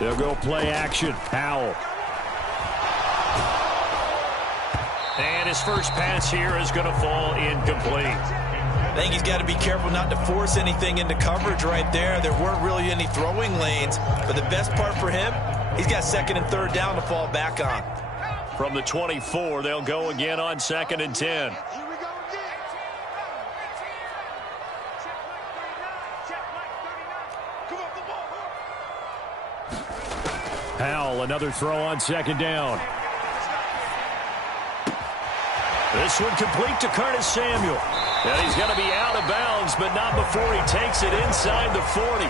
They'll go play action. Howell. And his first pass here is going to fall incomplete. I think he's got to be careful not to force anything into coverage right there. There weren't really any throwing lanes, but the best part for him, he's got second and third down to fall back on. From the 24, they'll go again on 2nd and 10. Howell, another throw on 2nd down. This one complete to Curtis Samuel. And he's going to be out of bounds, but not before he takes it inside the 40.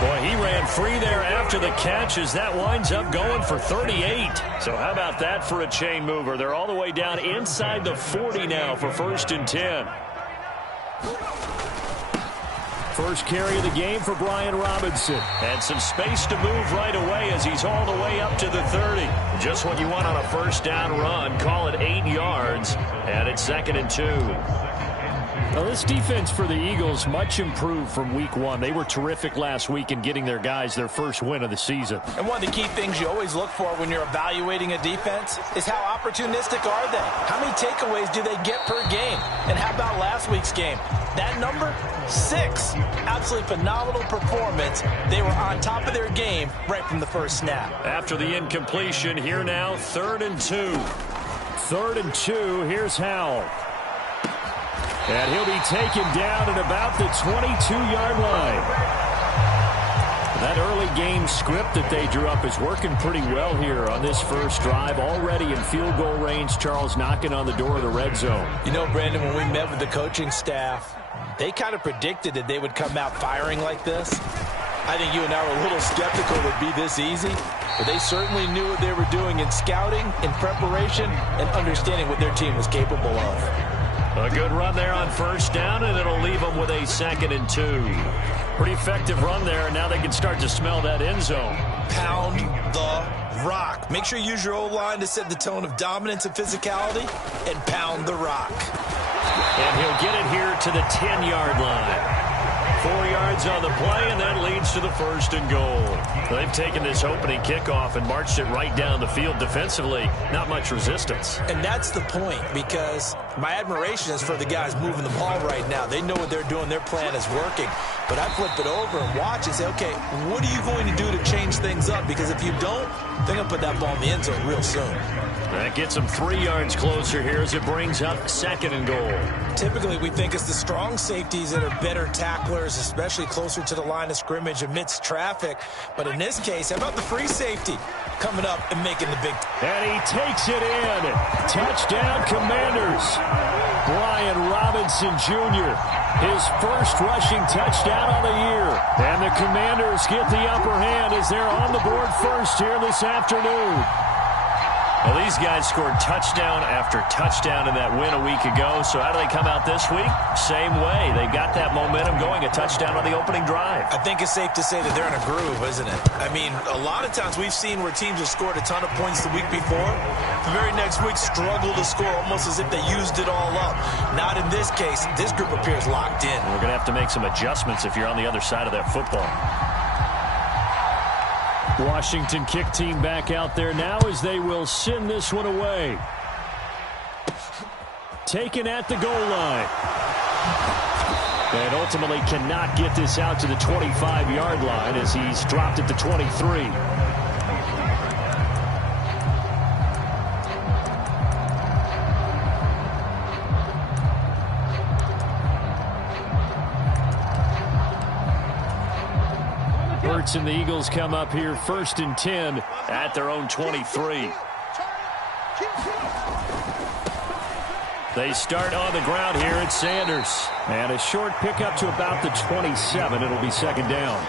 Boy, he ran free there after the catch as that winds up going for 38. So how about that for a chain mover? They're all the way down inside the 40 now for 1st and 10. First carry of the game for Brian Robinson. And some space to move right away as he's all the way up to the 30. Just what you want on a first down run. Call it 8 yards. And it's 2nd and 2. Well, this defense for the Eagles much improved from week 1. They were terrific last week in getting their guys their first win of the season. And one of the key things you always look for when you're evaluating a defense is how opportunistic are they? How many takeaways do they get per game? And how about last week's game? That number, 6. Absolutely phenomenal performance. They were on top of their game right from the first snap. After the incompletion, here now, 3rd and 2. 3rd and 2, here's Howell. And he'll be taken down at about the 22-yard line. That early game script that they drew up is working pretty well here on this first drive. Already in field goal range, Charles knocking on the door of the red zone. You know, Brandon, when we met with the coaching staff, they kind of predicted that they would come out firing like this. I think you and I were a little skeptical it would be this easy, but they certainly knew what they were doing in scouting, in preparation, and understanding what their team was capable of. A good run there on first down, and it'll leave them with a 2nd and 2. Pretty effective run there, and now they can start to smell that end zone. Pound the rock. Make sure you use your O-line to set the tone of dominance and physicality, and pound the rock. And he'll get it here to the 10-yard line. 4 yards on the play, and that leads to the 1st and goal. They've taken this opening kickoff and marched it right down the field defensively. Not much resistance. And that's the point, because my admiration is for the guys moving the ball right now. They know what they're doing. Their plan is working. But I flip it over and watch and say, okay, what are you going to do to change things up? Because if you don't, they're going to put that ball in the end zone real soon. That gets them 3 yards closer here as it brings up 2nd and goal. Typically, we think it's the strong safeties that are better tacklers, especially closer to the line of scrimmage amidst traffic. But in this case, how about the free safety coming up and making the big... And he takes it in. Touchdown, Commanders. Brian Robinson Jr., his first rushing touchdown on the year. And the Commanders get the upper hand as they're on the board first here this afternoon. Well, these guys scored touchdown after touchdown in that win a week ago. So how do they come out this week? Same way. They've got that momentum going, a touchdown on the opening drive. I think it's safe to say that they're in a groove, isn't it? I mean, a lot of times we've seen where teams have scored a ton of points the week before. The very next week struggle to score almost as if they used it all up. Not in this case. This group appears locked in. We're going to have to make some adjustments if you're on the other side of that football. Washington kick team back out there now as they will send this one away. Taken at the goal line. And ultimately cannot get this out to the 25-yard line as he's dropped at the 23. And the Eagles come up here 1st and 10 at their own 23. They start on the ground here at Sanders. And a short pickup to about the 27. It'll be 2nd down.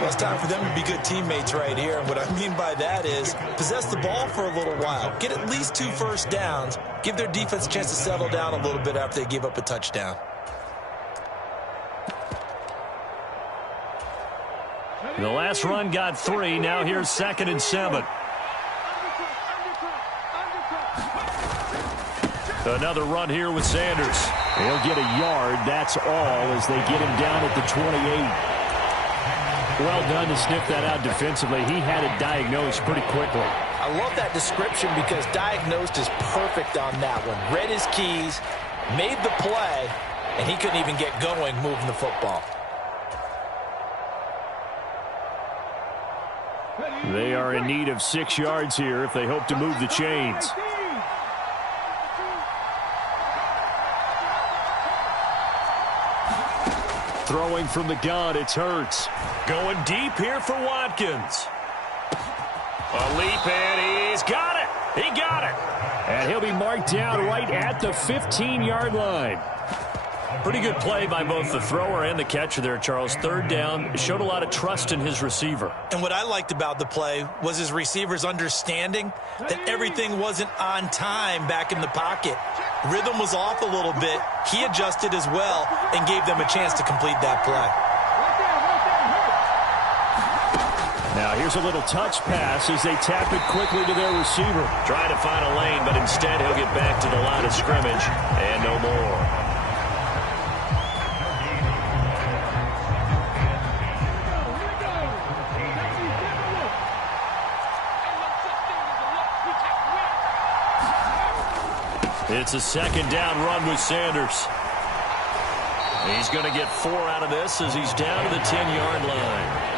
Well, it's time for them to be good teammates right here. And what I mean by that is possess the ball for a little while. Get at least 2 first downs. Give their defense a chance to settle down a little bit after they give up a touchdown. The last run got 3. Now here's 2nd and 7. Another run here with Sanders. He'll get a yard. That's all as they get him down at the 28. Well done to sniff that out defensively. He had it diagnosed pretty quickly. I love that description because diagnosed is perfect on that one. Read his keys, made the play, and he couldn't even get going moving the football. They are in need of 6 yards here if they hope to move the chains. Throwing from the gun, it's Hurts. Going deep here for Watkins. A leap, and he's got it. He got it. And he'll be marked down right at the 15-yard line. Pretty good play by both the thrower and the catcher there, Charles. Third down, showed a lot of trust in his receiver. And what I liked about the play was his receiver's understanding that everything wasn't on time back in the pocket. Rhythm was off a little bit. He adjusted as well and gave them a chance to complete that play. Now here's a little touch pass as they tap it quickly to their receiver. Trying to find a lane, but instead he'll get back to the line of scrimmage and no more. It's a second down run with Sanders. He's going to get 4 out of this as he's down to the 10-yard line.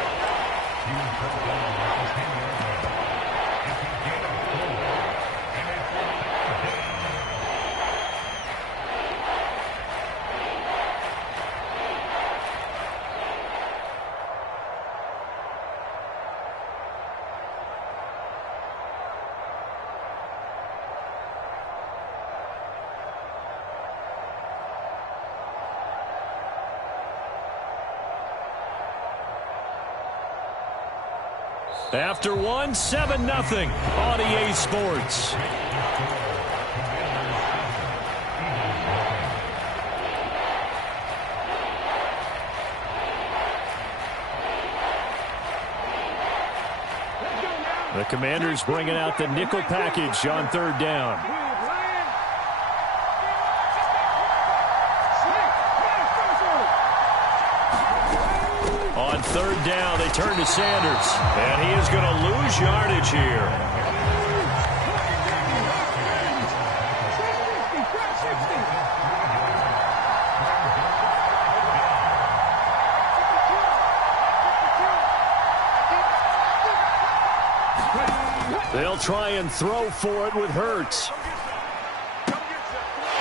After one, 7-0 on EA Sports. The Commanders bringing out the nickel package on third down. On third down, they turn to Sanders, and he is going to lose yardage here. They'll try and throw for it with Hurts.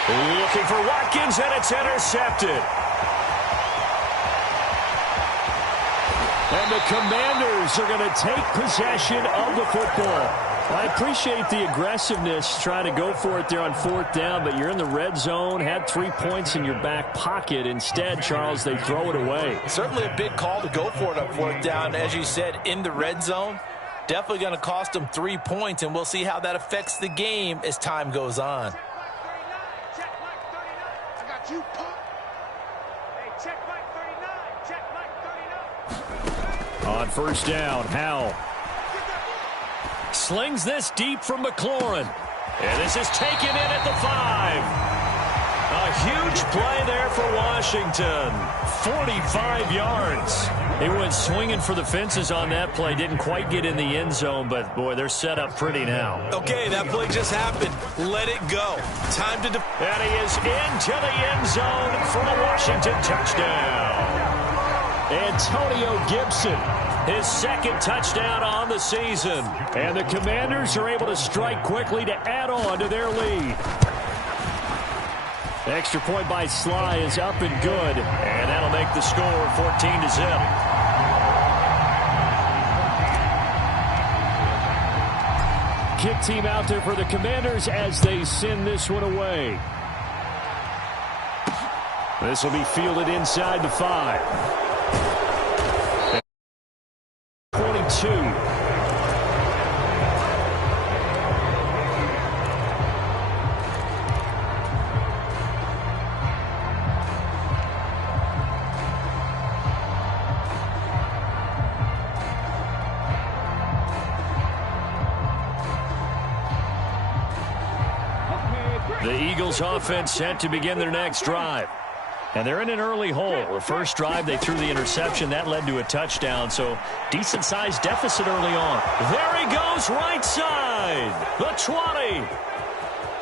Looking for Watkins, and it's intercepted. And the Commanders are going to take possession of the football. I appreciate the aggressiveness trying to go for it there on fourth down, but you're in the red zone, had 3 points in your back pocket. Instead, Charles, they throw it away. Certainly a big call to go for it on fourth down. As you said, in the red zone, definitely going to cost them 3 points, and we'll see how that affects the game as time goes on. On first down, Howell slings this deep from McLaurin. And this is taken in at the 5. A huge play there for Washington. 45 yards. He went swinging for the fences on that play. Didn't quite get in the end zone, but, boy, they're set up pretty now. Okay, that play just happened. Let it go. Time to... And he is into the end zone for a Washington touchdown. Antonio Gibson, his second touchdown on the season. And the Commanders are able to strike quickly to add on to their lead. Extra point by Sly is up and good. And that'll make the score 14-0. Kick team out there for the Commanders as they send this one away. This will be fielded inside the 5. 22. The Eagles offense set to begin their next drive. And they're in an early hole. The first drive, they threw the interception. That led to a touchdown, so decent-sized deficit early on. There he goes, right side. The 20.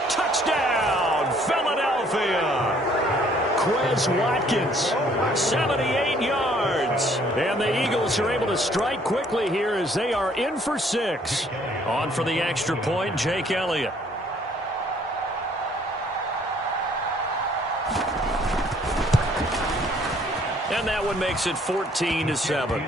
Touchdown, Philadelphia. Quez Watkins, 78 yards. And the Eagles are able to strike quickly here as they are in for 6. On for the extra point, Jake Elliott. And that one makes it 14-7.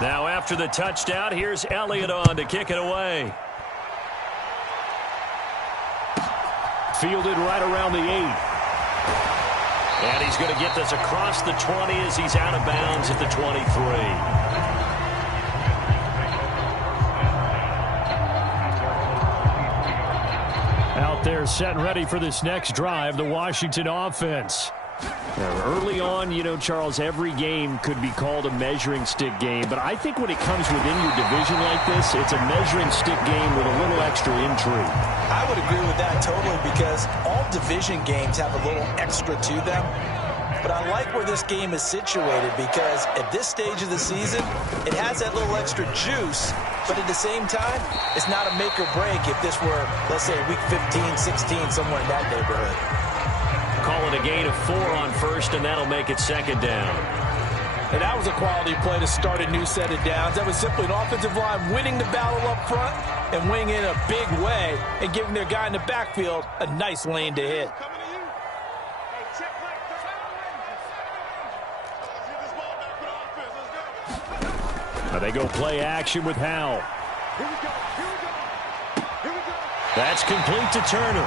Now after the touchdown, here's Elliott on to kick it away. Fielded right around the 8. And he's going to get this across the 20 as he's out of bounds at the 23. Out there set and ready for this next drive, the Washington offense. Now, early on, you know, Charles, every game could be called a measuring stick game. But I think when it comes within your division like this, it's a measuring stick game with a little extra intrigue. I would agree with that totally because all division games have a little extra to them. But I like where this game is situated because at this stage of the season, it has that little extra juice. But at the same time, it's not a make or break if this were, let's say, week 15, 16, somewhere in that neighborhood. Call it a gain of 4 on first, and that'll make it second down. And that was a quality play to start a new set of downs. That was simply an offensive line winning the battle up front and winning it in a big way and giving their guy in the backfield a nice lane to hit. Now they go play action with Howell. That's complete to Turner.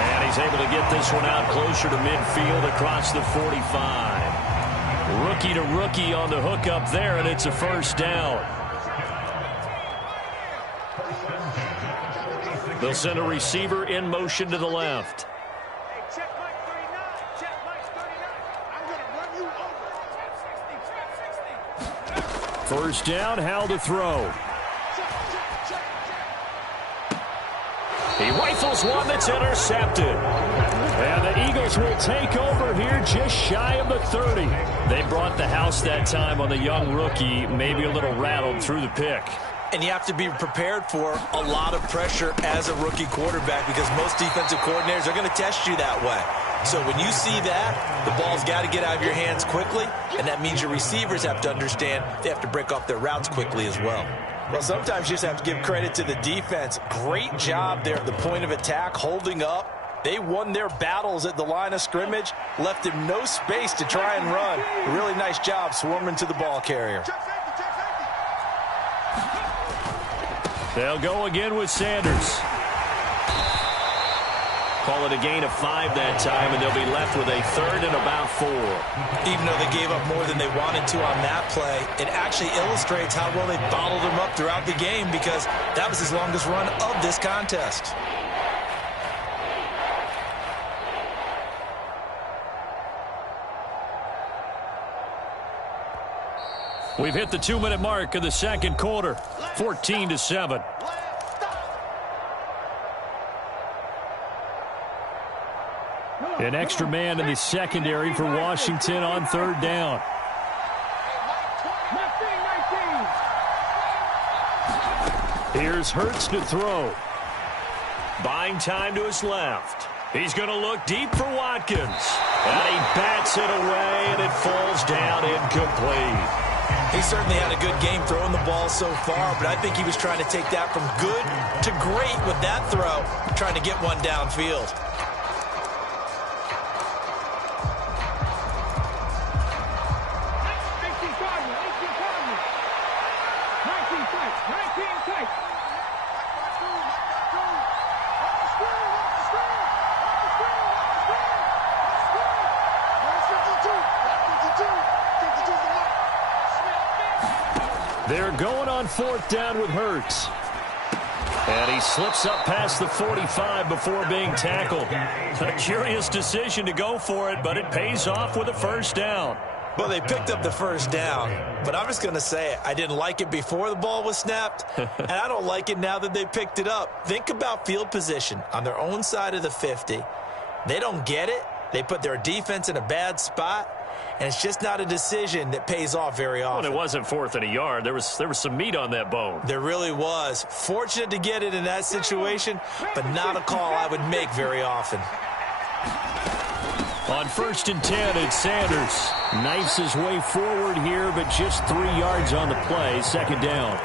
And he's able to get this one out closer to midfield across the 45. Rookie to rookie on the hook up there, and it's a first down. They'll send a receiver in motion to the left. First down, Howell to throw. He rifles one that's intercepted. And the Eagles will take over here just shy of the 30. They brought the house that time on the young rookie, maybe a little rattled through the pick. And you have to be prepared for a lot of pressure as a rookie quarterback because most defensive coordinators are going to test you that way. So when you see that, the ball's got to get out of your hands quickly, and that means your receivers have to understand they have to break off their routes quickly as well. Well, sometimes you just have to give credit to the defense. Great job there at the point of attack, holding up. They won their battles at the line of scrimmage, left him no space to try and run. A really nice job swarming to the ball carrier. They'll go again with Sanders. Call it a gain of 5 that time, and they'll be left with a third and about 4. Even though they gave up more than they wanted to on that play, it actually illustrates how well they bottled them up throughout the game because that was his longest run of this contest. We've hit the 2-minute mark of the second quarter, 14-7. An extra man in the secondary for Washington on third down. Here's Hurts to throw. Buying time to his left. He's going to look deep for Watkins. And he bats it away, and it falls down incomplete. He certainly had a good game throwing the ball so far, but I think he was trying to take that from good to great with that throw, trying to get one downfield. They're going on 4th down with Hurts. And he slips up past the 45 before being tackled. A curious decision to go for it, but it pays off with a 1st down. Well, they picked up the 1st down, but I'm just going to say it. I didn't like it before the ball was snapped, and I don't like it now that they picked it up. Think about field position on their own side of the 50. They don't get it. They put their defense in a bad spot, and it's just not a decision that pays off very often. Well, it wasn't 4th and a yard. There was some meat on that bone. There really was. Fortunate to get it in that situation, but not a call I would make very often. On 1st and 10, it's Sanders. Knifes his way forward here, but just 3 yards on the play. 2nd down.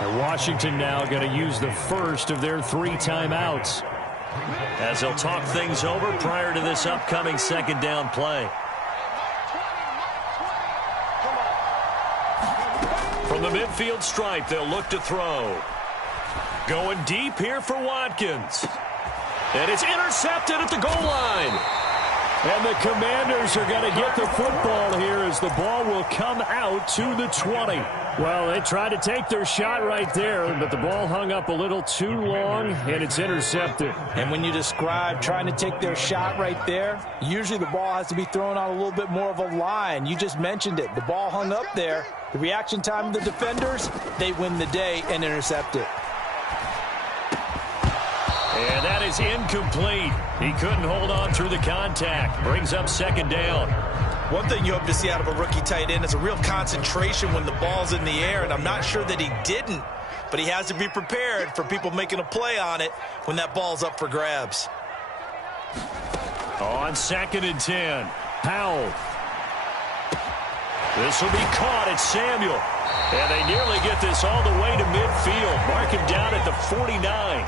And Washington now going to use the first of their 3 timeouts, as they'll talk things over prior to this upcoming 2nd down play. From the midfield stripe, they'll look to throw. Going deep here for Watkins. And it's intercepted at the goal line. And the Commanders are going to get the football here as the ball will come out to the 20. Well, they tried to take their shot right there, but the ball hung up a little too long, and it's intercepted. And when you describe trying to take their shot right there, usually the ball has to be thrown on a little bit more of a line. You just mentioned it. The ball hung up there. The reaction time of the defenders, they win the day and intercept it. And that is incomplete. He couldn't hold on through the contact. Brings up 2nd down. One thing you hope to see out of a rookie tight end is a real concentration when the ball's in the air, and I'm not sure that he didn't, but he has to be prepared for people making a play on it when that ball's up for grabs. On 2nd and 10, Powell. This will be caught at Samuel. And they nearly get this all the way to midfield. Mark him down at the 49.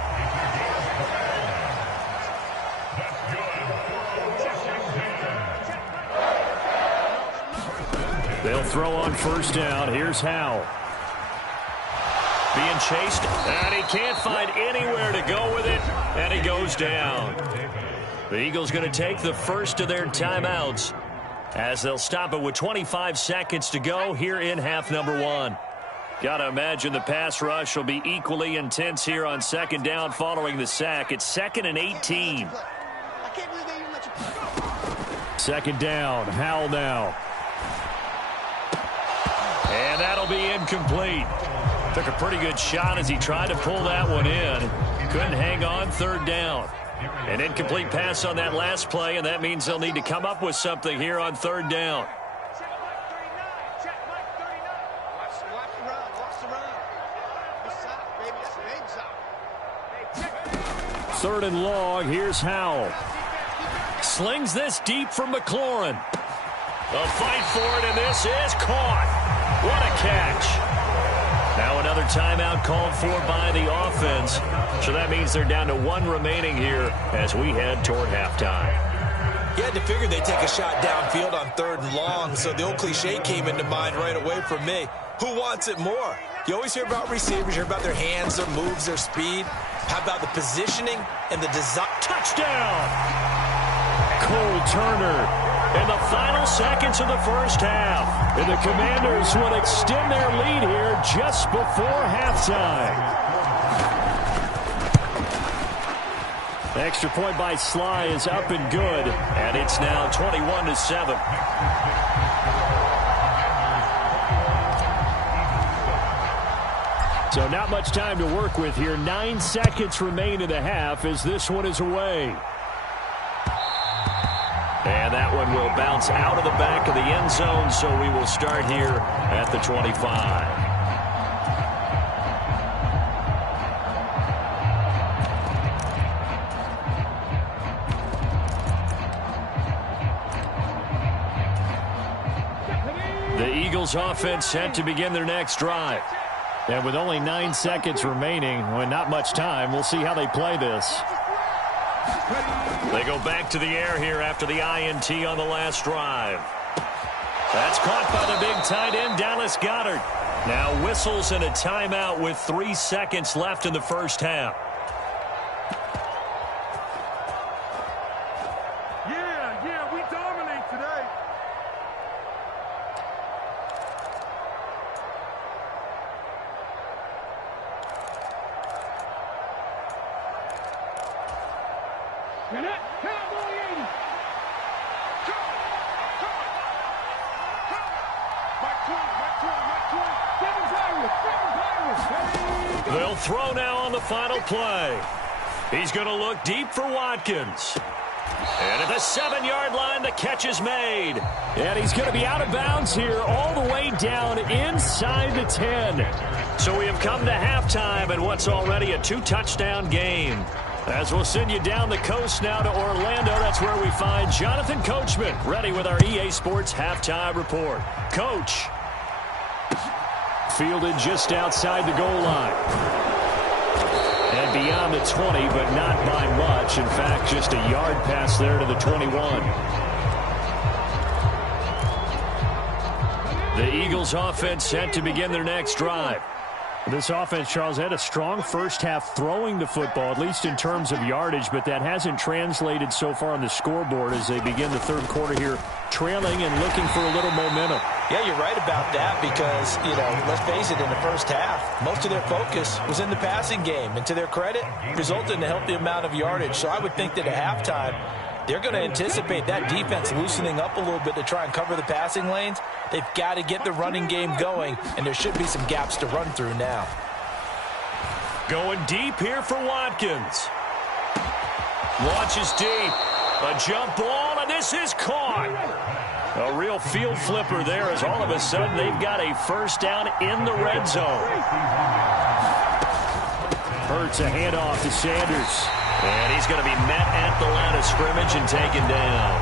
They'll throw on 1st down. Here's Howell. Being chased, and he can't find anywhere to go with it, and he goes down. The Eagles going to take the first of their timeouts as they'll stop it with 25 seconds to go here in half number 1. Got to imagine the pass rush will be equally intense here on 2nd down following the sack. It's 2nd and 18. 2nd down, Howell now. And that'll be incomplete. Took a pretty good shot as he tried to pull that one in. Couldn't hang on 3rd down. An incomplete pass on that last play, and that means they'll need to come up with something here on 3rd down. Third and long, here's Howell. Slings this deep from McLaurin. A fight for it, and this is caught. What a catch. Now another timeout called for by the offense. So that means they're down to 1 remaining here as we head toward halftime. You had to figure they'd take a shot downfield on 3rd and long, so the old cliche came into mind right away for me. Who wants it more? You always hear about receivers, you hear about their hands, their moves, their speed. How about the positioning and the design? Touchdown! Cole Turner in the final seconds of the first half. And the Commanders will extend their lead here just before halftime. The extra point by Sly is up and good. And it's now 21-7. So not much time to work with here. 9 seconds remain in the half as this one is away. And that one will bounce out of the back of the end zone, so we will start here at the 25. The Eagles offense set to begin their next drive. And with only 9 seconds remaining, and not much time, we'll see how they play this. They go back to the air here after the INT on the last drive. That's caught by the big tight end, Dallas Goedert. Now whistles and a timeout with 3 seconds left in the first half. Yeah, we dominate today. They'll throw now on the final play. He's going to look deep for Watkins. And at the 7-yard line, the catch is made. And he's going to be out of bounds here all the way down inside the 10. So we have come to halftime in what's already a 2-touchdown game. As we'll send you down the coast now to Orlando, that's where we find Jonathan Coachman ready with our EA Sports halftime report. Coach. Fielded just outside the goal line. And beyond the 20, but not by much. In fact, just a yard pass there to the 21. The Eagles offense set to begin their next drive. This offense, Charles, had a strong first half throwing the football, at least in terms of yardage, but that hasn't translated so far on the scoreboard as they begin the third quarter here, trailing and looking for a little momentum. Yeah, you're right about that because, let's face it, in the first half, most of their focus was in the passing game. And to their credit, resulted in a healthy amount of yardage. So I would think that at halftime, they're going to anticipate that defense loosening up a little bit to try and cover the passing lanes. They've got to get the running game going, and there should be some gaps to run through now. Going deep here for Watkins. Launches deep. A jump ball, and this is caught. A real field flipper there as all of a sudden they've got a first down in the red zone. Hurts a handoff to Sanders. And he's going to be met at the line of scrimmage and taken down.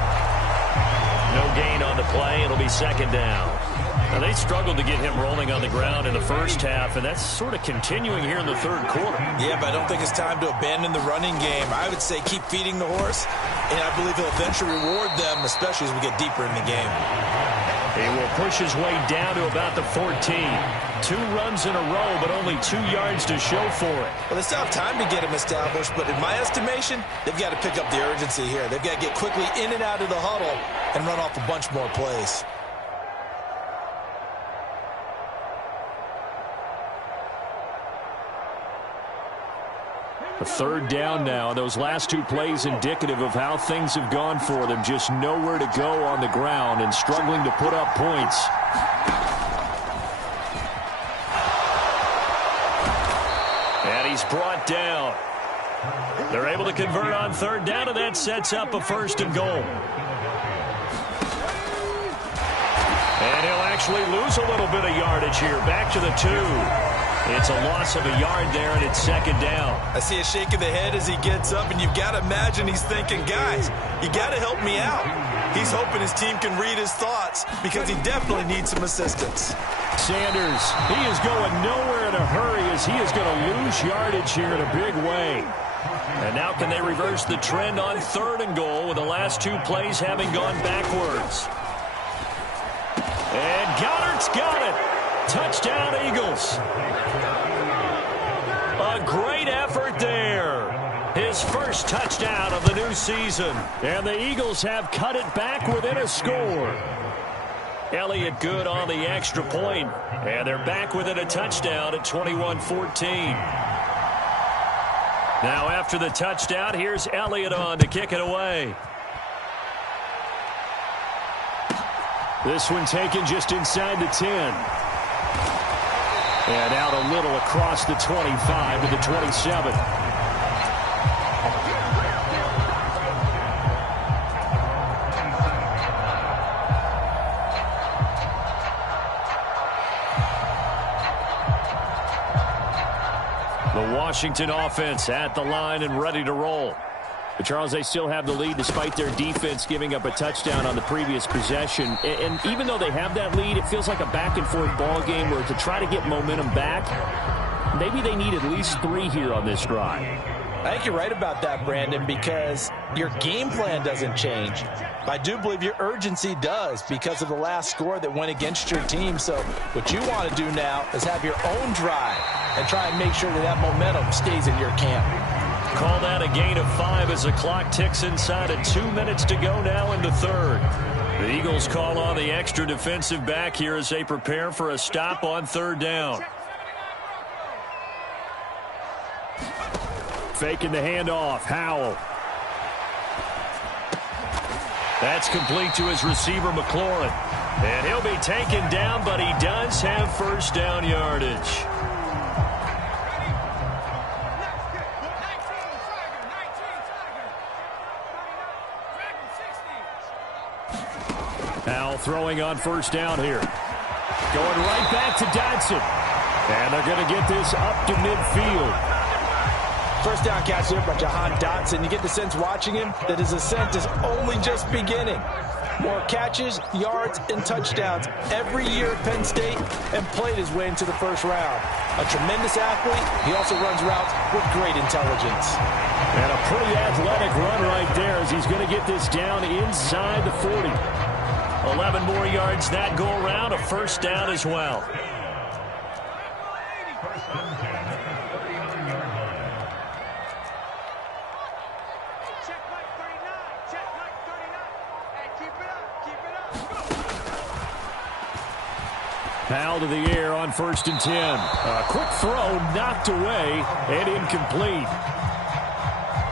No gain on the play. It'll be second down. Now, they struggled to get him rolling on the ground in the first half, and that's sort of continuing here in the third quarter. Yeah, but I don't think it's time to abandon the running game. I would say keep feeding the horse, and I believe he'll eventually reward them, especially as we get deeper in the game. He will push his way down to about the 14. 2 runs in a row, but only 2 yards to show for it. Well, they still have time to get him established, but in my estimation, they've got to pick up the urgency here. They've got to get quickly in and out of the huddle and run off a bunch more plays. A third down now. Those last 2 plays indicative of how things have gone for them. Just nowhere to go on the ground and struggling to put up points. And he's brought down. They're able to convert on third down, and that sets up a first and goal. And he'll actually lose a little bit of yardage here. Back to the 2. It's a loss of a yard there, and it's second down. I see a shake of the head as he gets up, and you've got to imagine he's thinking, guys, you got to help me out. He's hoping his team can read his thoughts because he definitely needs some assistance. Sanders, he is going nowhere in a hurry as he is going to lose yardage here in a big way. And now can they reverse the trend on third and goal with the last 2 plays having gone backwards? And Goddard's got it. Touchdown, Eagles. A great effort there. His first touchdown of the new season. And the Eagles have cut it back within a score. Elliott good on the extra point. And they're back within a touchdown at 21-14. Now after the touchdown, here's Elliott on to kick it away. This one taken just inside the 10. And out a little across the 25 to the 27. The Washington offense at the line and ready to roll. But Charles, they still have the lead despite their defense giving up a touchdown on the previous possession. And even though they have that lead, it feels like a back-and-forth ball game where to try to get momentum back, maybe they need at least 3 here on this drive. I think you're right about that, Brandon, because your game plan doesn't change. I do believe your urgency does because of the last score that went against your team. So what you want to do now is have your own drive and try and make sure that that momentum stays in your camp. Call that a gain of 5 as the clock ticks inside of 2 minutes to go now in the third. The Eagles call on the extra defensive back here as they prepare for a stop on third down. Faking the handoff. Howell. That's complete to his receiver, McLaurin. And he'll be taken down, but he does have first down yardage. Now throwing on first down here. Going right back to Dodson. And they're going to get this up to midfield. First down catch there by Jahan Dotson. You get the sense watching him that his ascent is only just beginning. More catches, yards, and touchdowns every year at Penn State, and played his way into the first round. A tremendous athlete. He also runs routes with great intelligence. And a pretty athletic run right there as he's going to get this down inside the 40. 11 more yards that go around, a first down as well. Powell to the air on 1st and 10. A quick throw knocked away and incomplete.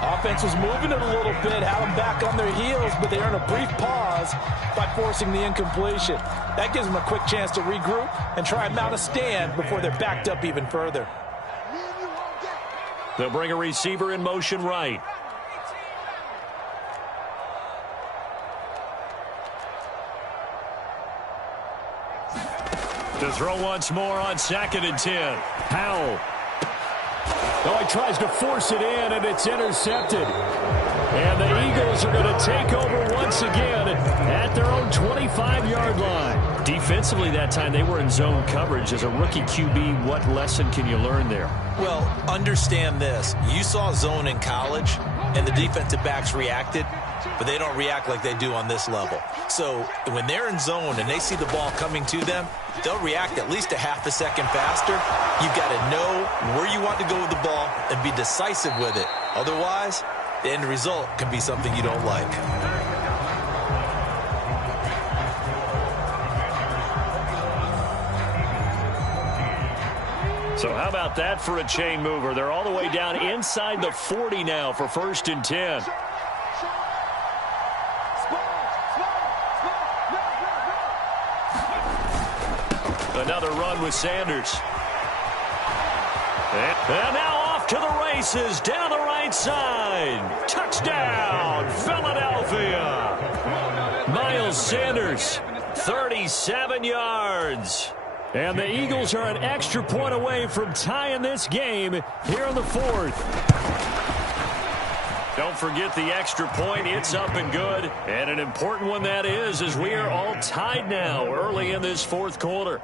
Offense was moving it a little bit, had them back on their heels, but they earn a brief pause by forcing the incompletion. That gives them a quick chance to regroup and try and mount a stand before they're backed up even further. They'll bring a receiver in motion right. To throw once more on 2nd and 10. Powell. Oh, he tries to force it in, and it's intercepted. And the Eagles are going to take over once again at their own 25-yard line. Defensively that time, they were in zone coverage. As a rookie QB, what lesson can you learn there? Well, understand this. You saw zone in college, and the defensive backs reacted, but they don't react like they do on this level. So when they're in zone and they see the ball coming to them, they'll react at least a half a second faster. You've got to know where you want to go with the ball and be decisive with it. Otherwise, the end result can be something you don't like. So how about that for a chain mover? They're all the way down inside the 40 now for 1st and 10. Another run with Sanders. And now off to the races down the right side. Touchdown, Philadelphia. Miles Sanders, 37 yards. And the Eagles are an extra point away from tying this game here in the 4th. Don't forget the extra point. It's up and good. And an important one that is, as we are all tied now early in this 4th quarter.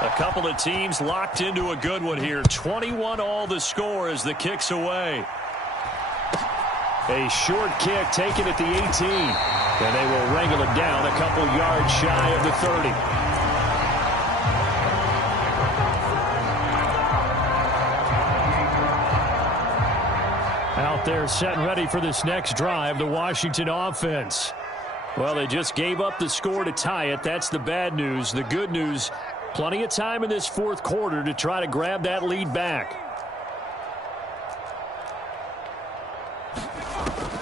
A couple of teams locked into a good one here. 21 all the score as the kick's away. A short kick taken at the 18. And they will wrangle it down a couple yards shy of the 30. Out there set and ready for this next drive, the Washington offense. Well, they just gave up the score to tie it. That's the bad news. The good news, plenty of time in this 4th quarter to try to grab that lead back.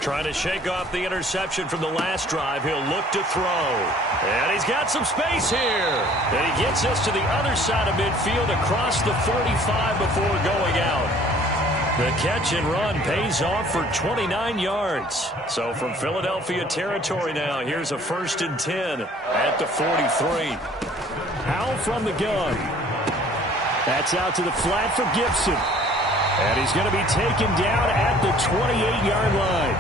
Trying to shake off the interception from the last drive. He'll look to throw. And he's got some space here. And he gets us to the other side of midfield across the 45 before going out. The catch and run pays off for 29 yards. So from Philadelphia territory now, here's a 1st and 10 at the 43. Powell from the gun. That's out to the flat for Gibson. And he's going to be taken down at the 28-yard line.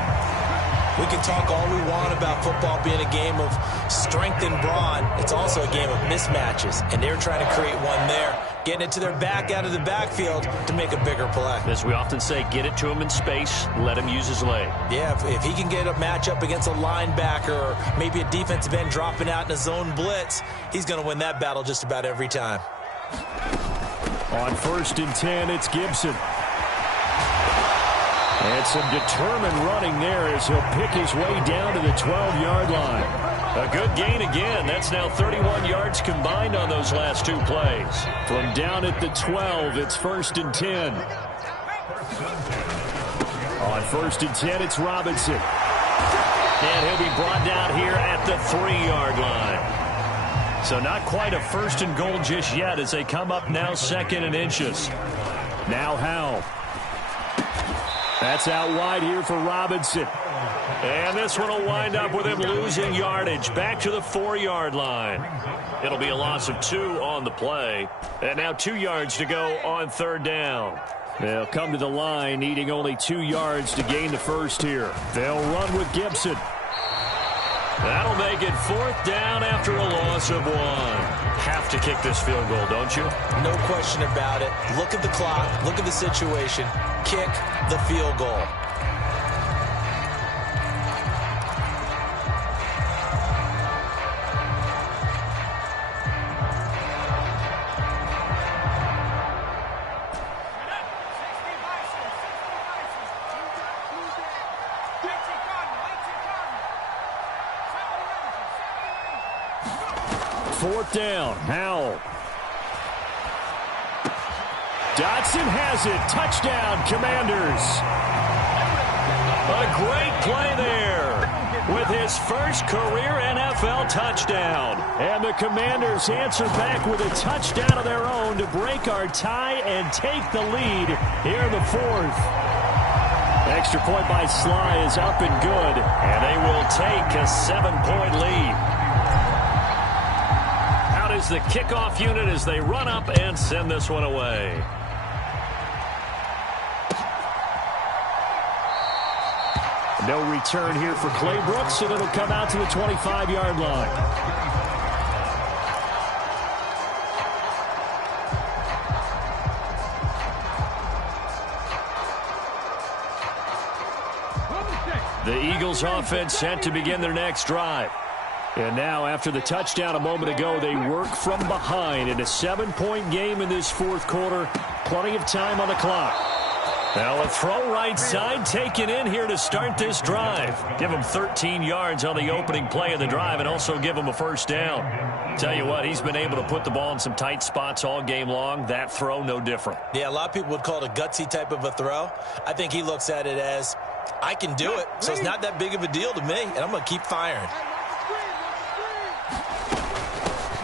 We can talk all we want about football being a game of strength and brawn. It's also a game of mismatches, and they're trying to create one there, getting it to their back out of the backfield to make a bigger play. As we often say, get it to him in space, let him use his leg. Yeah, if he can get a matchup against a linebacker or maybe a defensive end dropping out in a zone blitz, he's going to win that battle just about every time. On 1st and 10, it's Gibson. And some determined running there as he'll pick his way down to the 12-yard line. A good gain again. That's now 31 yards combined on those last two plays. From down at the 12, it's 1st and 10. On 1st and 10, it's Robinson. And he'll be brought down here at the 3-yard line. So not quite a 1st and goal just yet as they come up now 2nd and inches. Now Howell. That's out wide here for Robinson. And this one will wind up with him losing yardage back to the 4-yard line. It'll be a loss of 2 on the play. And now 2 yards to go on 3rd down. They'll come to the line needing only 2 yards to gain the first here. They'll run with Gibson. That'll make it 4th down after a loss of 1. Have to kick this field goal, don't you? No question about it. Look at the clock. Look at the situation. Kick the field goal. Fourth down, Howell. Dotson has it. Touchdown, Commanders. A great play there with his first career NFL touchdown. And the Commanders answer back with a touchdown of their own to break our tie and take the lead here in the 4th. Extra point by Sly is up and good. And they will take a 7-point lead. Is the kickoff unit as they run up and send this one away. No return here for Clay Brooks, and it'll come out to the 25-yard line. The Eagles offense set to begin their next drive. And now, after the touchdown a moment ago, they work from behind in a 7-point game in this 4th quarter. Plenty of time on the clock. Now a throw right side taken in here to start this drive. Give him 13 yards on the opening play of the drive and also give him a 1st down. Tell you what, he's been able to put the ball in some tight spots all game long. That throw, no different. Yeah, a lot of people would call it a gutsy type of a throw. I think he looks at it as, I can do it, so it's not that big of a deal to me, and I'm going to keep firing.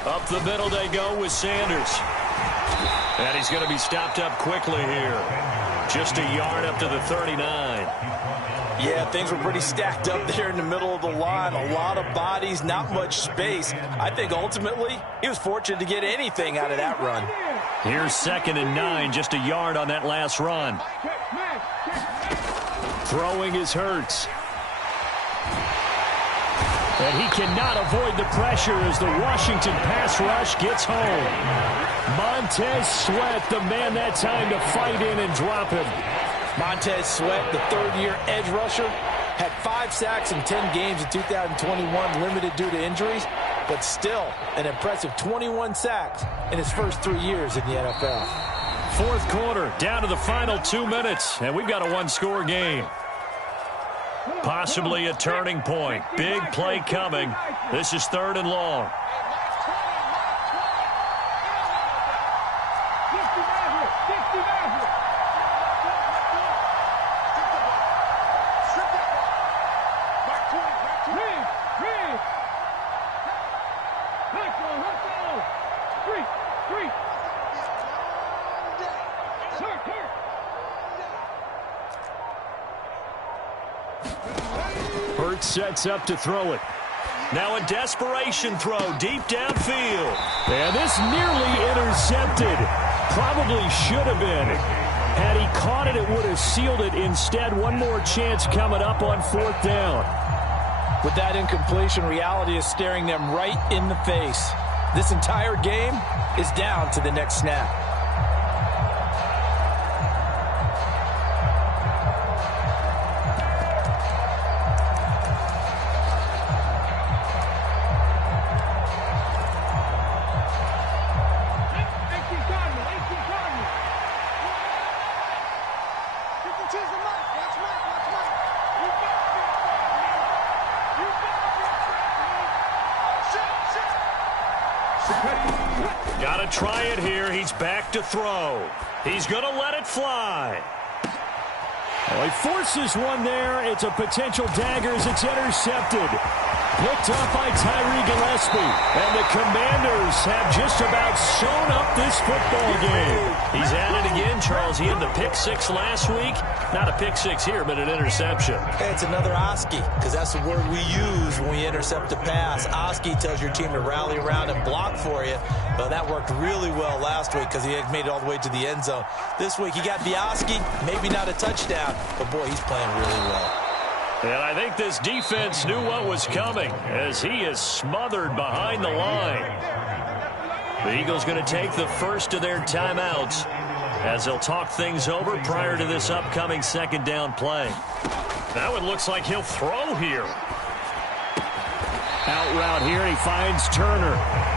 Up the middle they go with Sanders. And he's going to be stopped up quickly here. Just a yard up to the 39. Yeah, things were pretty stacked up there in the middle of the line. A lot of bodies, not much space. I think ultimately he was fortunate to get anything out of that run. Here's 2nd and 9, just a yard on that last run. Throwing is Hurts. And he cannot avoid the pressure as the Washington pass rush gets home. Montez Sweat, the man that time to fight in and drop him. Montez Sweat, the 3rd-year edge rusher, had 5 sacks in 10 games in 2021, limited due to injuries, but still an impressive 21 sacks in his first 3 years in the NFL. 4th quarter, down to the final 2 minutes, and we've got a 1-score game. Possibly a turning point. Big play coming. This is 3rd and long. Sets up to throw it. Now a desperation throw deep downfield. And this nearly intercepted. Probably should have been. Had he caught it, it would have sealed it. Instead, one more chance coming up on 4th down. With that incompletion, reality is staring them right in the face. This entire game is down to the next snap. to try it here. He's back to throw. He's going to let it fly. Well, he forces one there. It's a potential dagger as it's intercepted. Picked up by Tyree Gillespie. And the Commanders have just about sewn up this football game. He's at it again, Charles. He had the pick six last week. Not a pick six here, but an interception. Hey, it's another Oski, because that's the word we use when we intercept a pass. Oski tells your team to rally around and block for you. But that worked really well last week because he had made it all the way to the end zone. This week he got the Oski, maybe not a touchdown, but boy, he's playing really well. And I think this defense knew what was coming as he is smothered behind the line. The Eagles going to take the first of their timeouts as they'll talk things over prior to this upcoming second down play. That one looks like he'll throw here. Out route here, and he finds Turner.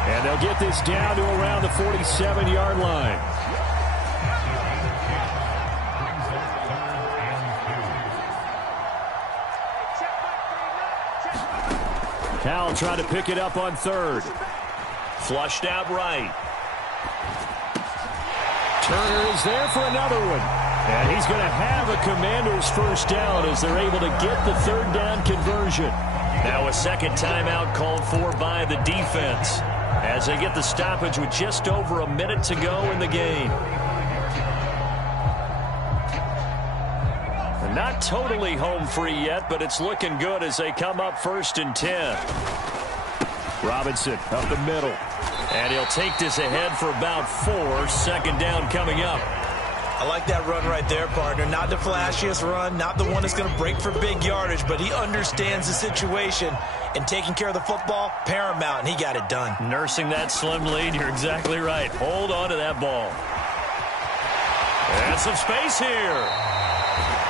And they'll get this down to around the 47-yard line. Cal trying to pick it up on third. Flushed out right. Turner is there for another one. And he's going to have a Commanders first down as they're able to get the third down conversion. Now a second timeout called for by the defense as they get the stoppage with just over a minute to go in the game. Not totally home free yet, but it's looking good as they come up 1st and 10. Robinson up the middle. And he'll take this ahead for about 4. Second down coming up. I like that run right there, partner. Not the flashiest run, not the one that's going to break for big yardage, but he understands the situation, and taking care of the football, paramount, and he got it done. Nursing that slim lead, you're exactly right. Hold on to that ball. And some space here.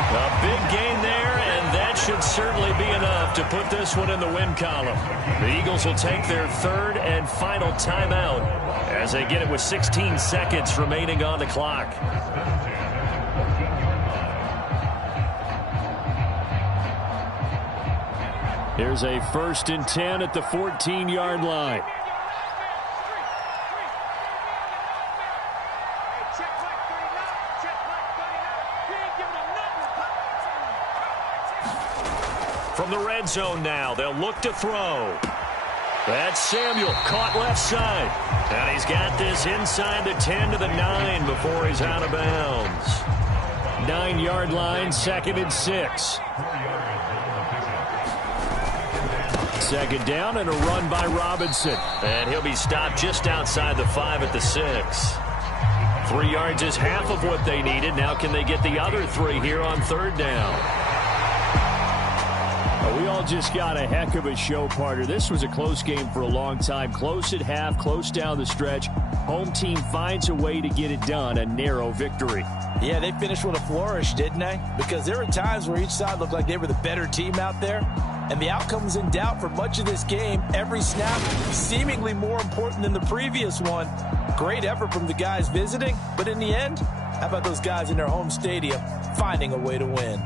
A big gain there, and that should certainly be enough to put this one in the win column. The Eagles will take their third and final timeout as they get it with 16 seconds remaining on the clock. Here's a 1st and 10 at the 14-yard line. From the red zone now, they'll look to throw. That's Samuel, caught left side. And he's got this inside the 10 to the 9 before he's out of bounds. 9-yard line, 2nd and 6. Second down and a run by Robinson. And he'll be stopped just outside the 5 at the 6. 3 yards is half of what they needed. Now can they get the other 3 here on third down? We all just got a heck of a show, partner. This was a close game for a long time. Close at half, close down the stretch. Home team finds a way to get it done. A narrow victory. Yeah, they finished with a flourish, didn't they? Because there were times where each side looked like they were the better team out there. And the outcome was in doubt for much of this game. Every snap seemingly more important than the previous one. Great effort from the guys visiting. But in the end, how about those guys in their home stadium finding a way to win?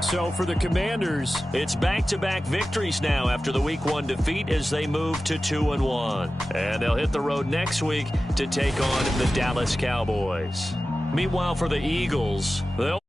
So for the Commanders, it's back-to-back victories now after the Week 1 defeat as they move to 2-1. And they'll hit the road next week to take on the Dallas Cowboys. Meanwhile, for the Eagles, they'll